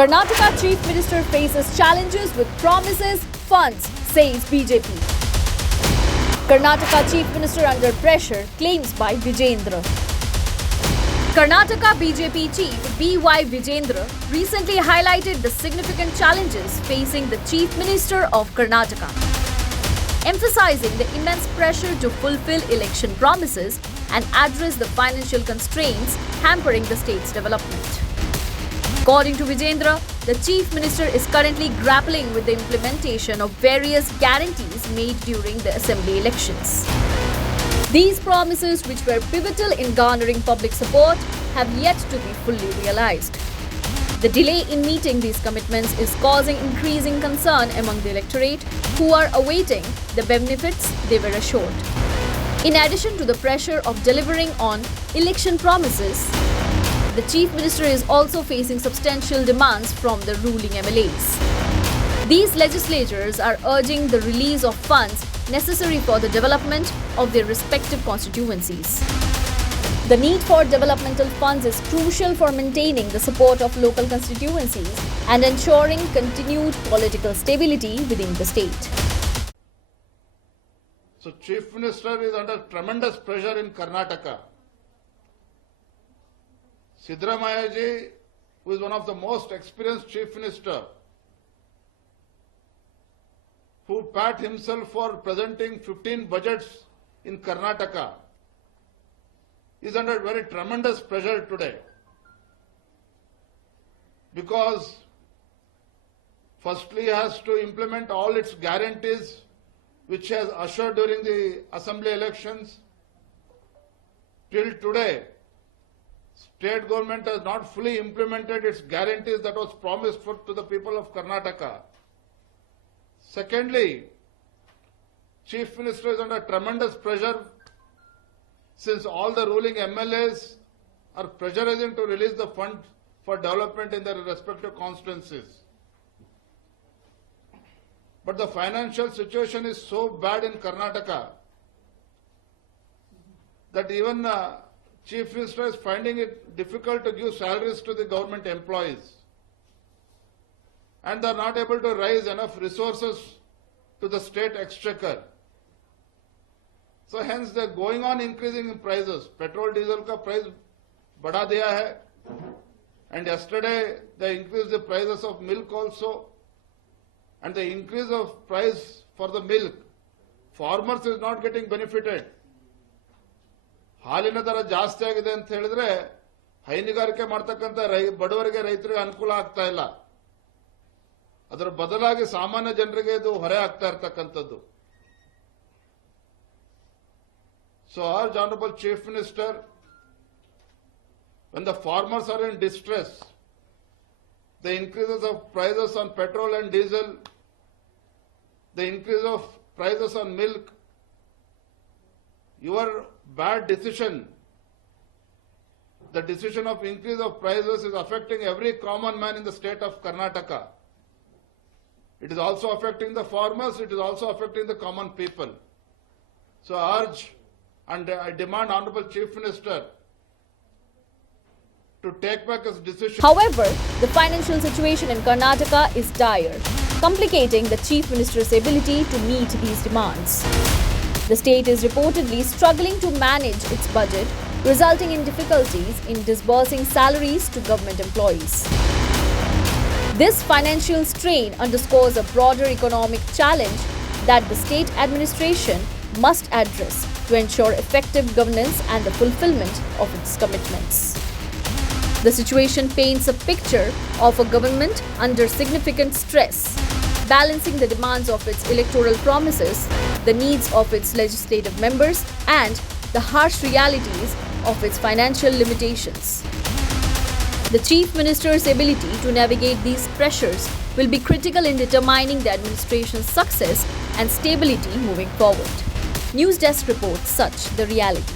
Karnataka Chief Minister faces challenges with promises, funds, says BJP. Karnataka Chief Minister under pressure, claims by Vijayendra. Karnataka BJP Chief B.Y. Vijayendra recently highlighted the significant challenges facing the Chief Minister of Karnataka, emphasizing the immense pressure to fulfill election promises and address the financial constraints hampering the state's development. According to Vijayendra, the Chief Minister is currently grappling with the implementation of various guarantees made during the assembly elections. These promises, which were pivotal in garnering public support, have yet to be fully realized. The delay in meeting these commitments is causing increasing concern among the electorate, who are awaiting the benefits they were assured. In addition to the pressure of delivering on election promises, the Chief Minister is also facing substantial demands from the ruling MLAs. These legislators are urging the release of funds necessary for the development of their respective constituencies. The need for developmental funds is crucial for maintaining the support of local constituencies and ensuring continued political stability within the state. So, Chief Minister is under tremendous pressure in Karnataka. Siddaramaiah ji, who is one of the most experienced Chief Minister, who pat himself for presenting 15 budgets in Karnataka, is under very tremendous pressure today. Because firstly he has to implement all its guarantees which he has assured during the assembly elections. Till today, state government has not fully implemented its guarantees that was promised to the people of Karnataka. Secondly, Chief Minister is under tremendous pressure since all the ruling MLAs are pressurizing to release the fund for development in their respective constituencies. But the financial situation is so bad in Karnataka that even Chief Minister is finding it difficult to give salaries to the government employees. And they are not able to raise enough resources to the state exchequer. So hence they are going on increasing in prices. Petrol, diesel ka price बढ़ा दिया है. And yesterday they increased the prices of milk also. And the increase of price for the milk, farmers is not getting benefited. ಹಾಲಿನ ದರ ಜಾಸ್ತಿ ಆಗಿದೆ ಅಂತ ಹೇಳಿದ್ರೆ ಹೈನುಗಾರಿಕೆ ಮಾಡ್ತಕ್ಕಂಥ ಬಡವರಿಗೆ ರೈತರಿಗೆ ಅನುಕೂಲ ಆಗ್ತಾ ಇಲ್ಲ. ಅದರ ಬದಲಾಗಿ ಸಾಮಾನ್ಯ ಜನರಿಗೆ ಇದು ಹೊರೆ ಆಗ್ತಾ ಇರತಕ್ಕಂಥದ್ದು. So our Honorable Chief Minister, when the farmers are in distress, the increases of prices on petrol and diesel, the increase of prices on milk, your bad decision, the decision of increase of prices is affecting every common man in the state of Karnataka. It is also affecting the farmers, it is also affecting the common people. So I urge and I demand Honorable Chief Minister to take back his decision. However, the financial situation in Karnataka is dire, complicating the Chief Minister's ability to meet these demands. The state is reportedly struggling to manage its budget, resulting in difficulties in disbursing salaries to government employees. This financial strain underscores a broader economic challenge that the state administration must address to ensure effective governance and the fulfillment of its commitments. The situation paints a picture of a government under significant stress, balancing the demands of its electoral promises, the needs of its legislative members, and the harsh realities of its financial limitations. The Chief Minister's ability to navigate these pressures will be critical in determining the administration's success and stability moving forward. News Desk reports such the reality.